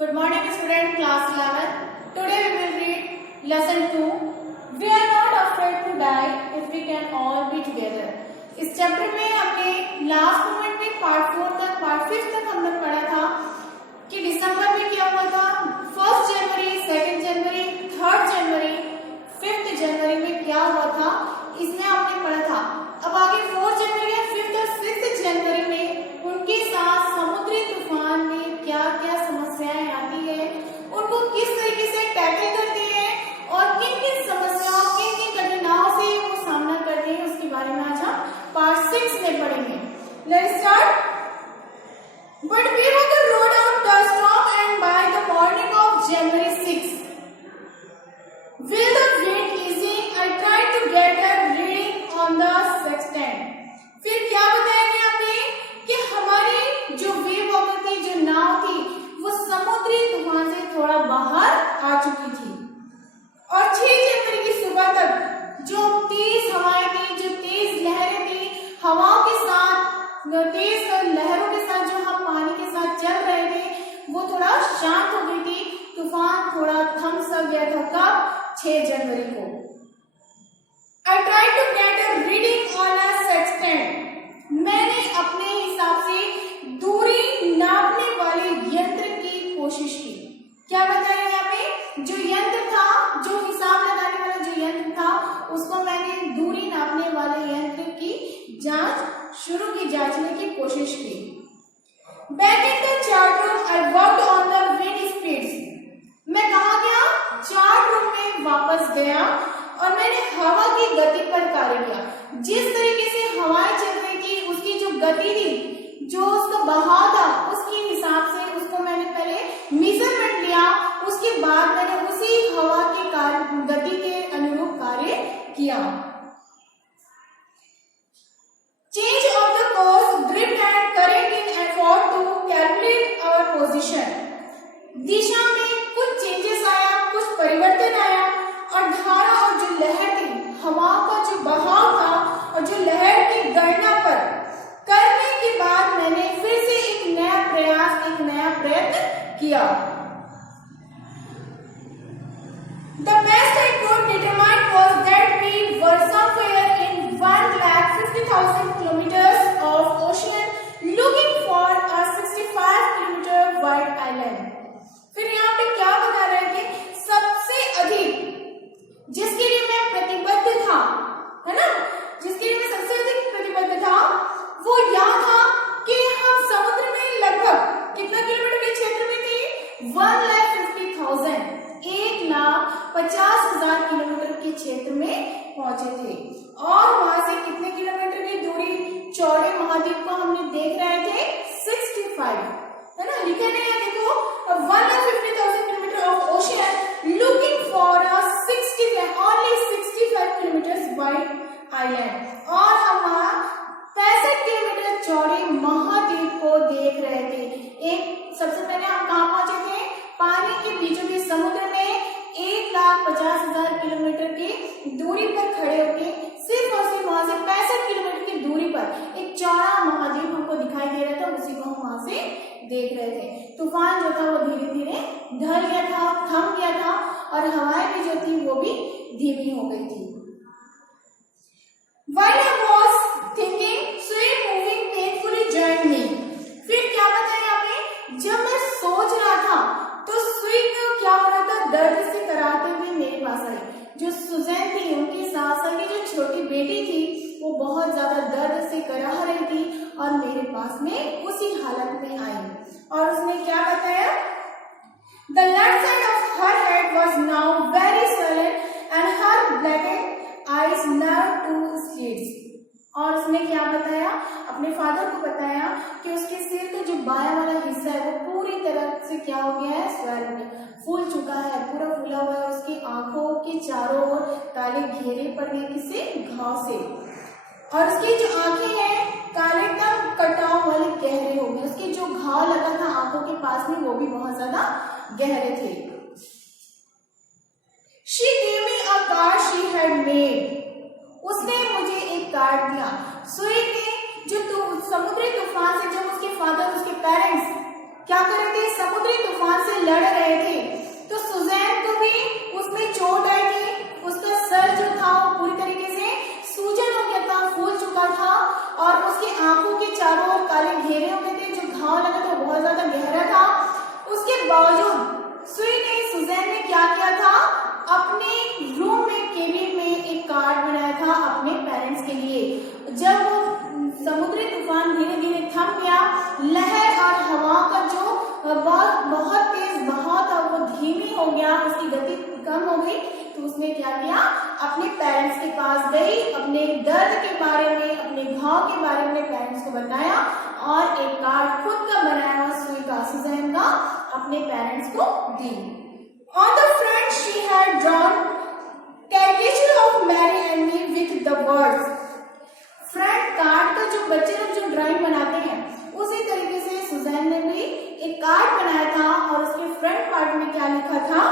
Good morning student, class 11. Today we will read lesson 2. We are not afraid to die if we can all be together. इस chapter में हमने last moment में part 4 तक part 5 तक हमने पढ़ा था कि दिसंबर में क्या हुआ था। 1 जनवरी, 2 जनवरी, 3 जनवरी, 5 जनवरी में क्या हुआ था इसमें हमने पढ़ा था। अब आगे 4 जनवरी या 5 और 6 जनवरी में उनके साथ समुद्री तूफान में क्या क्या समस्याएं आती है, उनको किस तरीके से टैकल करते हैं और किन किन समस्याओं किन किन कठिनाइयों से वो सामना करते हैं उसके बारे में आज हम पार्ट 6 में पढ़ेंगे। Let's start. But we were to roll down the storm and by the morning of January 6, with the wind easing, I tried to get a reading on the sextant. फिर क्या बताया यहाँ पे कि हमारी जो वेव वॉकर थी, जो नाव थी, वो समुद्री तूफान से थोड़ा बाहर आ चुकी थी और 6 जनवरी की सुबह तक जो तेज हवाएं थी, जो तेज लहरें थी, हवाओं के साथ तेज लहरों के साथ जो हम पानी के साथ चल रहे थे वो थोड़ा शांत हो गई थी। तूफान थोड़ा थम सा गया था। कब? 6 जनवरी को। I tried to get a reading on a sextant. मैंने अपने हिसाब से दूरी नापने वाले यंत्र की कोशिश की। क्या बताया यहाँ पे? जो यंत्र था, जो हिसाब लगाने वाला जो यंत्र था, उसको मैंने दूरी नापने वाले यंत्र की जांच शुरू की, जांचने की कोशिश की। Back in the chart room, I worked on the wind speeds. मैं कहाँ गया? चार्ट रूम में वापस गया और मैंने हवा की गति पर कार्य किया। जिस तरीके से हवाएं चल रही थी, उसकी जो गति थी, जो उसका बहाव था, उसके हिसाब से उसको मैंने पहले मेजरमेंट लिया। उसके बाद मैंने उसी हवा के गति के अनुरूप कार्य किया। Change of the course, drift and current in effort to calculate our position. दिशा में कुछ चेंजेस आया, कुछ परिवर्तन आया और धारा और जो लहर थी, हवाओं का जो बहाव था और जो लहर की गणना पर करने के बाद मैंने फिर से एक नया प्रयास, एक नया प्रयत्न किया। The best I could determine was that we were somewhere in 1,50,000 kilometers of ocean looking for a 65-kilometer wide island. फिर यहाँ पे क्या बता रहे थे? सबसे अधिक जिसके लिए मैं प्रतिबद्ध था, है ना, जिसके लिए मैं सबसे अधिक प्रतिबद्ध था, वो यह था कि हम समुद्र में लगभग कितना किलोमीटर के क्षेत्र में थे? 1,50,000, 1,50,000 किलोमीटर के क्षेत्र में पहुंचे थे। और वहां से कितने किलोमीटर की दूरी चौड़े महाद्वीप को हमने देख रहे थे? 65, है ना, लिखे नहीं है, देखो 1,50,000 kilometre of ocean looking for a 65 kilometre wide island. और हम वहां 65 किलोमीटर चौड़े महाद्वीप को देख रहे थे। एक सबसे पहले हम कहाँ पहुंचे थे? पानी के बीचों बीच समुद्र में 1,50,000 किलोमीटर की दूरी पर खड़े होकर सिर्फ और सिर्फ वहां से 65 किलोमीटर की दूरी पर एक चौड़ा महाद्वीप हमको दिखाई दे रहा था, उसी को हम वहां से देख रहे थे। तूफान जो था वो धीरे धीरे ढल गया था, थम गया था और हवाएं भी जो थी वो भी धीमी हो गई थी। While I was thinking, Sui moving painfully joined me. फिर क्या बताया यहाँ पे? जब मैं सोच रहा था तो सुई को क्या हो रहा था? दर्द से कराते हुए मेरे पास आई। जो सुजैन थी, उनकी सास की जो छोटी बेटी थी, वो बहुत ज्यादा दर्द से कराह रही थी और मेरे पास में उसी हालत में आई। और उसने क्या बताया? The left side of her head was now very swollen and her blackened eyes narrowed to slits. और उसने क्या बताया? अपने फादर को बताया कि उसके सिर का जो बायां वाला हिस्सा है वो पूरी तरह से क्या हो गया है? स्वेल हो गया, फूल चुका है, पूरा फूला हुआ है। उसकी आंखों के चारों ओर काले घेरे पड़ गए, किससे? घाव से। और उसकी जो आंखें हैं काले एकदम कटाव वाले गहरे हो गए। उसके जो घाव लगा था आंखों के पास में वो भी बहुत ज्यादा गहरे थे। She gave me a card she had made. उसने मुझे एक कार्ड दिया। सुई ने जो समुद्री तूफान से जब उसके फादर, उसके पेरेंट्स क्या कर रहे थे? समुद्र समुद्री तूफान से लड़ रहे थे, तो सुजैन को भी उसमें चोट आई थी। उसका सर जो था वो पूरी तरीके से सूजन हो गया था, फूल चुका था, और उसकी आंखों के चारों ओर काले घेरे हो गए थे। जो घाव लगा था बहुत ज्यादा गहरा था। उसके बावजूद सुजैन ने क्या किया था, अपने रूम में केबिन में एक कार्ड बनाया था अपने पेरेंट्स के लिए। जब वो समुद्री तूफान धीरे धीरे थम गया, लहर और हवा का जो बहुत तेज बहाव था वो धीमी हो गया, उसकी गति कम हो गई, तो उसने क्या किया, अपने पेरेंट्स के पास गई, अपने दर्द के बारे में, अपने घाव के बारे में पेरेंट्स को बताया, और एक कार्ड खुद का बनाया हुआ सुई का, सुजैन का, अपने पेरेंट्स को दी। On the front she had drawn caricature of Mary and me with the words. Front card का जो बच्चे लोग जो ड्राइंग बनाते हैं उसी तरीके से सुजैन ने भी एक कार्ड बनाया था, और उसके फ्रंट पार्ट में क्या लिखा था,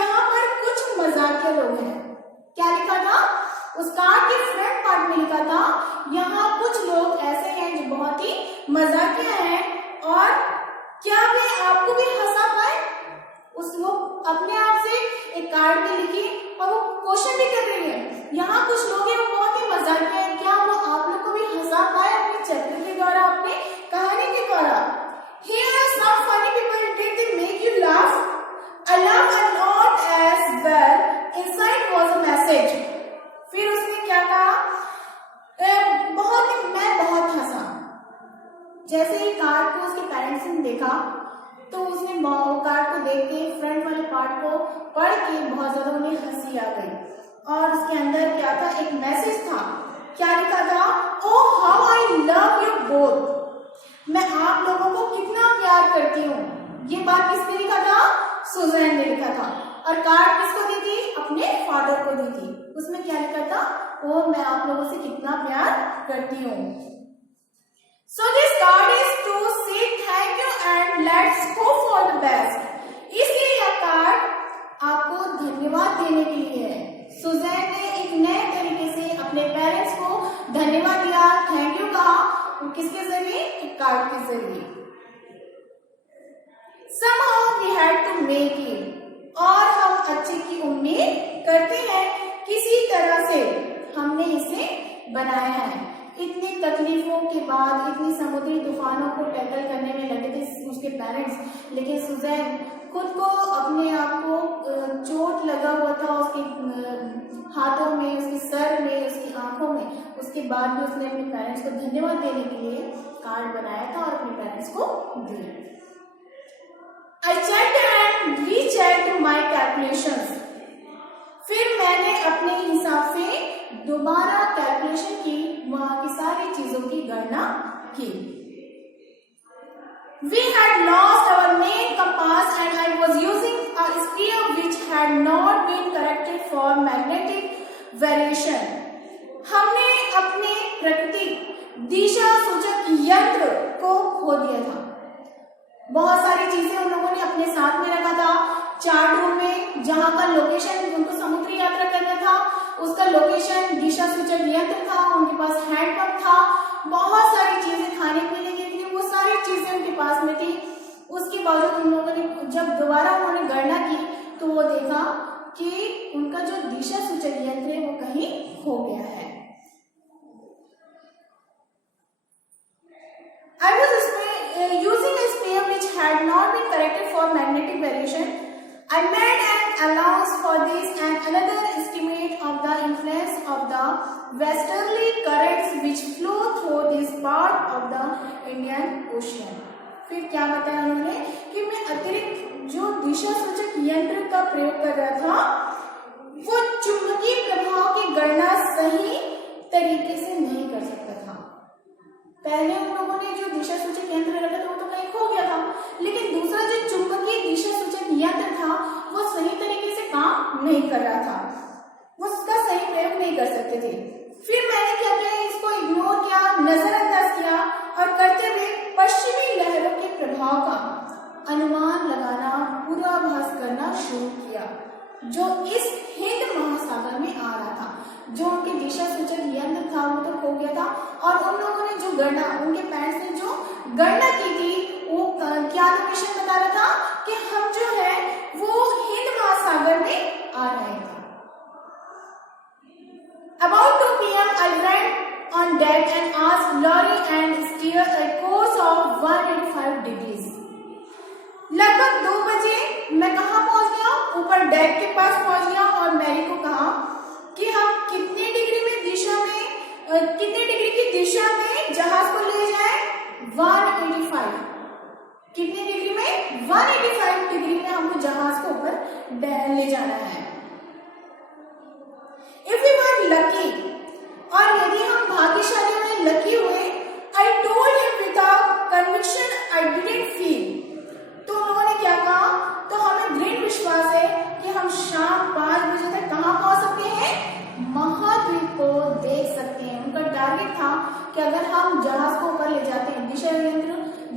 यहाँ पर कुछ मजाकिया लोग हैं। क्या लिखा था, उस कार्ड के फ्रंट पार्ट में लिखा था, यहाँ कुछ लोग ऐसे हैं जो बहुत ही मजाकिया हैं, और क्या वे आपको भी हंसा पाए। उस लोग अपने आप से एक कार्ड में लिखी और वो क्वेश्चन भी कर रही है, यहाँ कुछ लोग हैं वो बहुत ही मजाकिया हैं, क्या वो आप लोग को भी हंसा पाए अपने चरित्र के द्वारा, अपने कहानी के द्वारा। Here are some funny people, did they make you laugh? I laughed a lot as well. Inside was a message. फिर उसने क्या कहा, मैं बहुत हंसा। जैसे ही कार्ड को उसके पेरेंट्स ने देखा तो उसने कार्ड को देख के फ्रंट वाले पार्ट को पढ़ के बहुत ज्यादा उन्हें हंसी आ गई, और उसके अंदर क्या था, एक मैसेज था। क्या लिखा था, oh how I love you both, मैं आप लोगों को कितना प्यार करती हूँ। ये बात किसने लिखा था, सुजैन ने लिखा था, और कार्ड किसको दी थी, अपने फादर को दी थी। उसमें क्या लिखा था, ओह मैं आप लोगों से कितना प्यार करती हूँ। So this card is to say thank you and let's hope for the best. इसलिए यह कार्ड आपको धन्यवाद देने के लिए है। सुजैन ने एक नए तरीके से अपने पेरेंट्स को धन्यवाद दिया, थैंक यू कहा, किसके जरिए, एक कार्ड के जरिए। Somehow we had to make it, और हम अच्छे की उम्मीद करते हैं, किसी तरह से हमने इसे बनाया है। इतनी तकलीफों के बाद, इतनी समुद्री तूफानों को टैकल करने में लगे थे उसके पेरेंट्स, लेकिन सुजैन खुद को, अपने आप को चोट लगा हुआ था उसके हाथों में, उसके सर में, उसकी आंखों में, उसके बाद भी उसने अपने पेरेंट्स को धन्यवाद देने के लिए कार्ड बनाया था और अपने पेरेंट्स को दिया। I checked and rechecked my calculations. फिर मैंने अपने हिसाब से दोबारा कैलकुलेशन की, वहां की सारी चीजों की गणना की। We had lost our main compass and I was using a spear which had not been corrected for magnetic variation. हमने अपने प्राकृतिक दिशा सूचक यंत्र को खो दिया था। बहुत सारी चीजें उन लोगों ने अपने साथ में रखा था, चार्ट रूम में, जहां का लोकेशन उनको समुद्री यात्रा करना था, उसका लोकेशन, दिशा सूचक यंत्र था, उनके पास हैंडपंप था, बहुत सारी चीजें खाने पीने के लिए, वो सारी चीजें उनके पास में थी। उसके बावजूद उन लोगों ने जब दोबारा उन्होंने गणना की तो वो देखा कि उनका जो दिशा सूचक यंत्र है वो कहीं खो गया है। I was using a spear which had not been corrected for magnetic variation. I made an allowance for this and another estimate of the influence of the westerly currents which flow through this part of the Indian Ocean. फिर क्या बताया उन्होंने कि मैं अतिरिक्त जो दिशा सूचक यंत्र का प्रयोग कर रहा था वो चुंबकीय प्रभाव की गणना सही तरीके से नहीं कर सकता था। पहले उन लोगों ने जो दिशा सूचक यंत्र रखा था वो तो कहीं खो गया था, लेकिन दूसरा जो चुंबकीय दिशा सूचक यंत्र था वो सही तरीके से काम नहीं कर रहा था, वो उसका सही प्रयोग नहीं कर सकते थे। फिर मैंने क्या किया, इसको इग्नोर किया, नजरअंदाज किया और करते हुए पश्चिमी लहरों के प्रभाव का अनुमान लगाना, पूर्वाभास करना शुरू किया जो इस हिंद महासागर में आ रहा था। जो उनके दिशा सूचक यंत्र था वो तो खो गया था और उन लोगों ने जो गणना, उनके पेरेंट्स ने जो गणना की थी वो क्या लोकेशन बता रहा था कि हम जो है वो हिंद महासागर में आ रहे थे। About 2 p.m. I went on deck and asked Laurie and steer a course of 185 degrees. लगभग 2 बजे मैं कहाँ पहुंच गया? ऊपर डेक के पास पहुंच गया और मैरी को कहा कि हम कितने डिग्री की दिशा में जहाज को ले जाए? 185। कितने डिग्री में? 185 डिग्री में हमको जहाज को ऊपर ले जाना है। If we were lucky, और यदि हम भाग्यशाली में लकी हुए, I told him without conviction I didn't feel. तो उन्होंने क्या कहा? तो हमें दृढ़ विश्वास है कि हम शाम 5 बजे तक कहाँ पहुंच सकते हैं? महाद्वीप को देख सकते हैं। उनका टारगेट था कि अगर हम जहाज को ऊपर ले जाते हैं,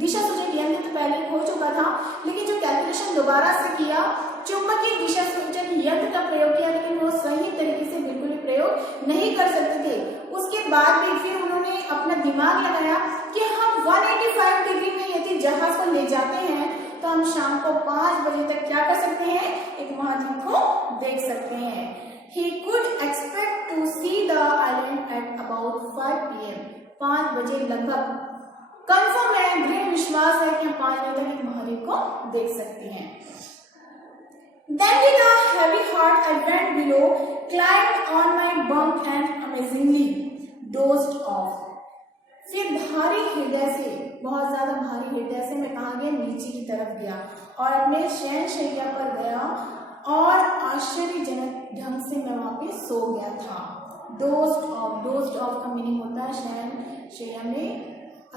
दिशा सूचक यंत्र तो पहले हो चुका था, लेकिन जो कैलकुलेशन दोबारा से किया, चुंबकीय दिशा सूचक यंत्र का प्रयोग किया, लेकिन वो सही तरीके से बिल्कुल भी प्रयोग नहीं कर सकते थे। उसके बाद भी फिर उन्होंने अपना दिमाग लगाया कि हम 185 डिग्री में यदि जहाज को ले जाते हैं तो हम शाम को 5 बजे तक क्या कर सकते हैं? एक महाद्वीप को देख सकते हैं। He could expect to see the island at about 5 p.m. 5 बजे लगभग कंफर्म है, दृढ़ विश्वास है कि हम 5 बजे तक एक महाद्वीप को देख सकते हैं। Then with a heavy heart I went below, climbed on my bunk and amazingly dozed off. फिर भारी हृदय से, बहुत ज्यादा भारी हृदय से मैं कहाँ गया? नीचे की तरफ गया और अपने शयनशैया पर गया और आश्चर्यजनक ढंग से मैं वहां पे सो गया था। डोज्ड ऑफ का मीनिंग होता है शयनशैया में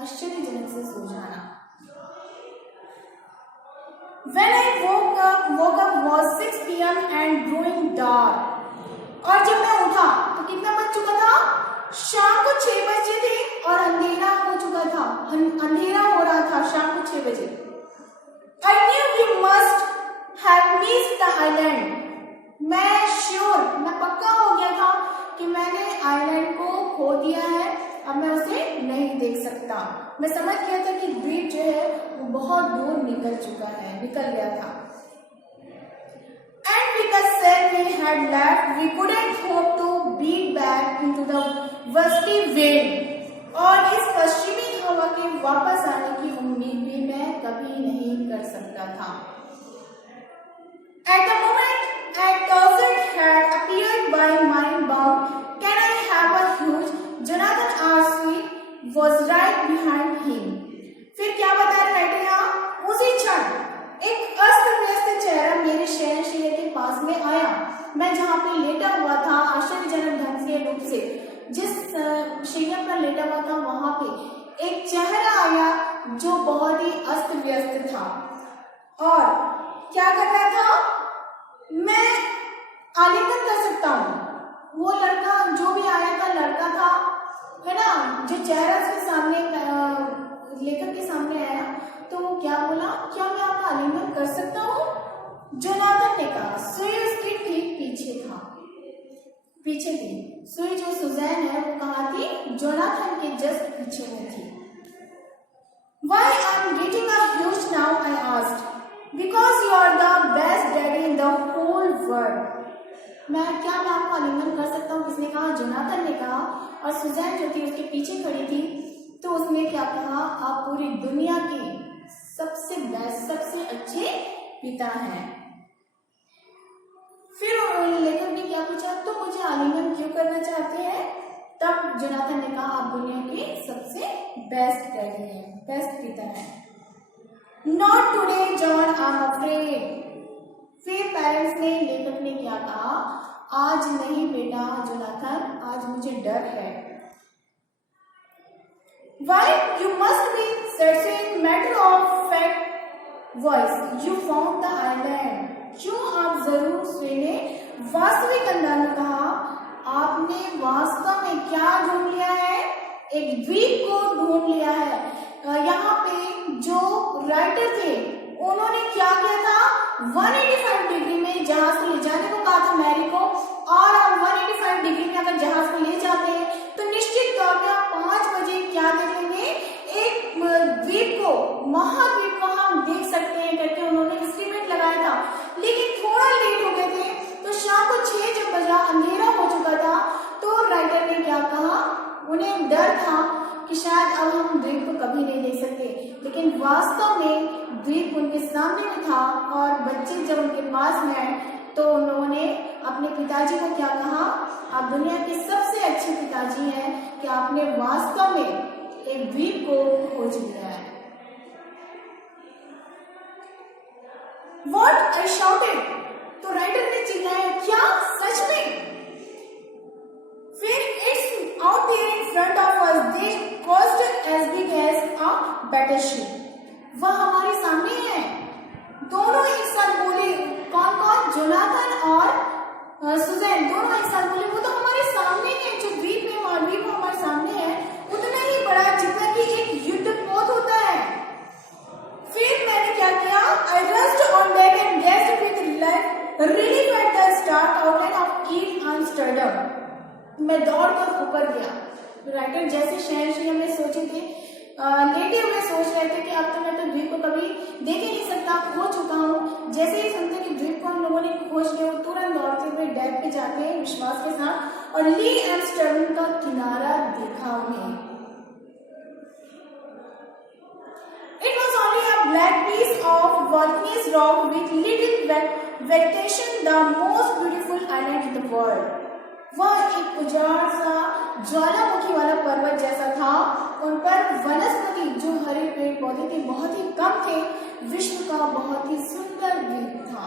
आश्चर्यजनक से सो जाना। When I woke up was 6 p.m. and growing dark. और जब मैं उठा तो कितना बज चुका था? शाम को 6 बजे थे और अंधेरा हो चुका था, अंधेरा हो रहा था शाम को 6 बजे। I knew we must have missed the island. मैं पक्का हो गया था कि मैंने आइलैंड को खो दिया है, अब मैं उसे नहीं देख सकता। मैं समझ गया था कि द्वीप जो है वो बहुत दूर निकल गया था। And because said we had left, we couldn't hope to beat back into the westerly wind. और इस पश्चिमी हवा के वापस आने की उम्मीद भी मैं कभी नहीं कर सकता था। At the moment a thousand had appeared by my bunk. Can I have a huge? Jonathan R. Sweet was right behind him. फिर क्या बता रहे राइटर यहाँ? उसी क्षण एक अस्त व्यस्त चेहरा मेरे शयनशैया के पास में आया। मैं जहाँ पे लेटा हुआ था, आश्चर्यजनक ढंग से रूप से जिस शैया पर लेटा हुआ था वहां पे एक चेहरा आया जो बहुत ही अस्त व्यस्त था और क्या कर रहा था? मैं आलिंगन कर सकता हूँ। वो लड़का जो भी आया था लड़का था, है ना, जो चेहरा उसके सामने लेखक के सामने आया, तो वो क्या बोला? क्या मैं आपका आलिंगन कर सकता हूँ? जोनाथन ने कहा। सुई उसके ठीक पीछे थी। सुई जो सुजैन है वो कहाँ थी? जोनाथन के जस्ट पीछे में थी। Why I'm getting a huge now? I asked. Because you are the best daddy in the whole world. मैं आपको आलिंगन कर सकता हूँ? किसने कहा? जोनाथन ने कहा। और सुजैन जो थी उसके पीछे खड़ी थी, तो उसने क्या कहा? आप पूरी दुनिया के सबसे बेस्ट, सबसे अच्छे पिता हैं। फिर लेखक ने क्या पूछा? तो मुझे आलिंगन क्यों करना चाहते हैं? तब जोनाथन ने कहा आप दुनिया के सबसे बेस्ट डैडी हैं, बेस्ट पिता हैं। Not today, John, I'm afraid. फिर पेरेंट्स ने, लेखक ने क्या कहा? आज नहीं बेटा जोनाथन, आज मुझे डर है। Why? You must be certain, matter of fact voice. You found the island. क्यों? आप जरूर सुने वास्तविक अंदाज में कहा, आपने वास्तव में क्या ढूंढ लिया है? एक द्वीप को ढूंढ लिया है। यहाँ पे जो राइटर थे उन्होंने क्या किया था? 185 डिग्री में जहाज को ले जाने को कहा था मैरी को, और आप 185 डिग्री में अगर जहाज को ले जाते हैं तो निश्चित तौर पे आप 5 बजे क्या देखेंगे? एक द्वीप को, महाद्वीप को हम देख वास्तव में द्वीप उनके सामने में था और बच्चे जब उनके पास में आए तो उन लोगों ने अपने पिताजी को क्या कहा, आप दुनिया के सबसे अच्छे पिताजी हैं कि आपने वास्तव में एक द्वीप को खोज लिया है। What I shouted, तो राइटर ने चिल्लाया, क्या सच में? फिर it's out there in front of us, they coast as big as a battleship, वह हमारे सामने है। दोनों एक साथ बोले, कौन कौन? जोनाथन और सुजैन दोनों एक साथ बोले, वो तो हमारे सामने है, जो द्वीप हमारे सामने है उतना ही बड़ा जितना कि एक युद्ध पोत होता है। फिर मैंने क्या किया, I rushed on deck and gazed with relief at the stark outline of Cape Amsterdam. मैं दौड़कर ऊपर गया। राइटर जैसे शहंशाह में सोचे थे, लेटे हुए सोच रहे थे कि अब तो मैं तो द्वीप को कभी देख ही नहीं सकता, खो चुका हूँ। जैसे ही सुनते कि द्वीप को हम लोगों ने खोज लिया, वो तुरंत दौड़ते हुए डेक पे जाते हैं विश्वास के साथ और ली एम्स्टर्डम का किनारा देखा उन्हें। It was only a black piece of volcanic rock with little vegetation, the most beautiful island in the world. वह एक उजाड़ सा ज्वालामुखी वाला पर्वत जैसा था, उन पर वनस्पति जो हरे पेड़ पौधे थे बहुत ही कम थे, विश्व का बहुत ही सुंदर द्वीप था।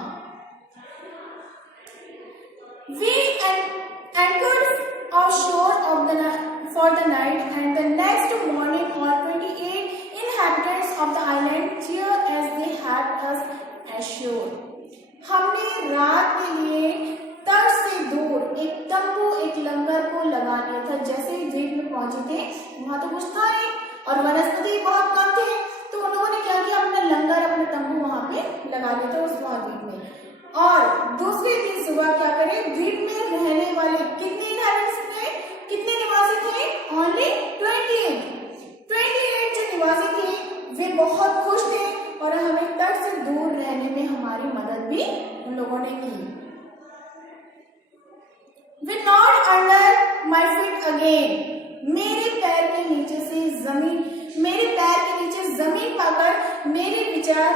We anchored offshore for the night and the next morning all 28 inhabitants of the island cheered as they had us ashore. हमने रात के लिए तट से दूर एक तंबू, एक लंगर को लगा लिया था। जैसे ही द्वीप में पहुंचे थे वहां तो कुछ था नहीं और वनस्पति बहुत कम थे, तो उन लोगों ने क्या किया, अपना लंगर, अपने तंबू वहां पे लगा लिया था उस महाद्वीप में। और दूसरे दिन सुबह क्या करें, द्वीप में रहने वाले कितने इनहैबिटेंट्स थे, कितने निवासी थे? ओनली 28 जो निवासी थे वे बहुत खुश थे और हमें तट से दूर रहने में हमारी मदद भी उन लोगों ने की। We gnawed under my feet again. मेरे पैर के नीचे जमीन पाकर मेरे विचार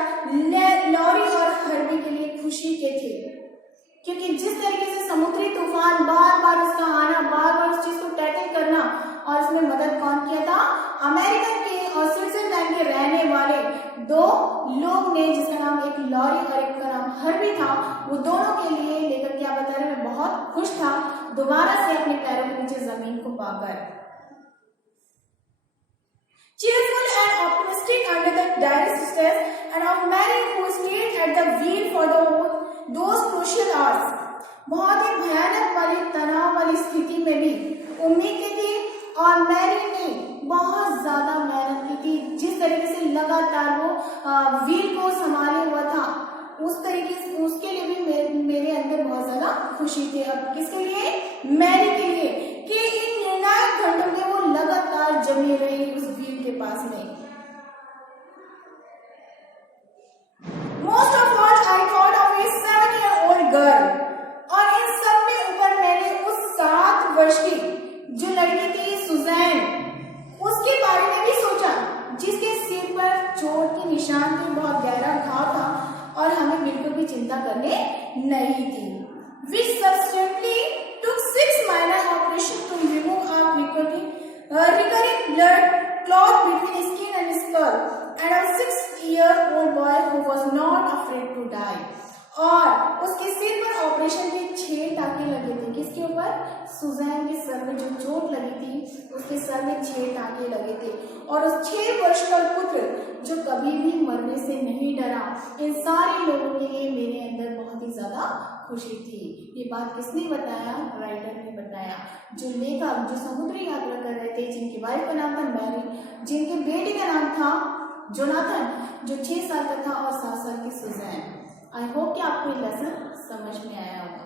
लॉरी और हर्बी के लिए खुशी के थे, क्योंकि जिस तरीके से समुद्री तूफान बार उसका आना, बार उस चीज को टैकल करना, और इसमें मदद कौन किया था? अमेरिका के और स्विट्जरलैंड के रहने वाले दो लोग ने, जिसका नाम एक लॉरी और एक का नाम हर्बी था, वो दोनों के लिए लेकर क्या बता रहे, मैं बहुत खुश था दोबारा से अपने पैरों के नीचे जमीन को पाकर। Cheerful and optimistic under the direst stress and of Mary who stayed at the wheel for those crucial hours. बहुत ही भयानक वाली तनाव वाली स्थिति में भी उम्मीद की थी और मैरी ने बहुत ज्यादा मेहनत की थी। जिस तरीके से लगातार वो व्हील को संभाले हुआ था, उस तरीके से उसके लिए भी मेरे अंदर बहुत ज्यादा खुशी थी। अब किसके लिए? मैरी के लिए, कि इन निर्णायक घंटों में वो लगातार जमी रही उस व्हील के पास में। Most of all I thought of a 7-year-old girl, और इन सब में ऊपर मैंने उस 7 वर्ष की जो लड़की थी सुजैन, उसके बारे में भी सोचा, जिसके सिर पर चोट के निशान थे, बहुत गहरा घाव था और हमें बिल्कुल भी चिंता करने नहीं थी। We subsequently took 6 minor operations to remove a recurring blood clot between skin and skull, and a 6-year-old boy who was not afraid to die. और उसके सिर पर ऑपरेशन के 6 टाके लगे थे। किसके ऊपर? सुजैन के सर में जो चोट लगी थी, उसके सर में 6 टाके लगे थे। और उस 6 वर्ष का पुत्र जो कभी भी मरने से नहीं डरा, इन सारे लोगों के लिए मेरे अंदर बहुत ही ज्यादा खुशी थी। ये बात किसने बताया? राइटर ने बताया। जो लेखक जो समुद्री यात्रा कर रहे थे, जिनकी वाइफ का नाम था मैरी, जिनके बेटे का नाम था जोनाथन, जो 6 साल का था, और 7 साल की सुजैन। आई होप कि आपको ये लेसन समझ में आया होगा।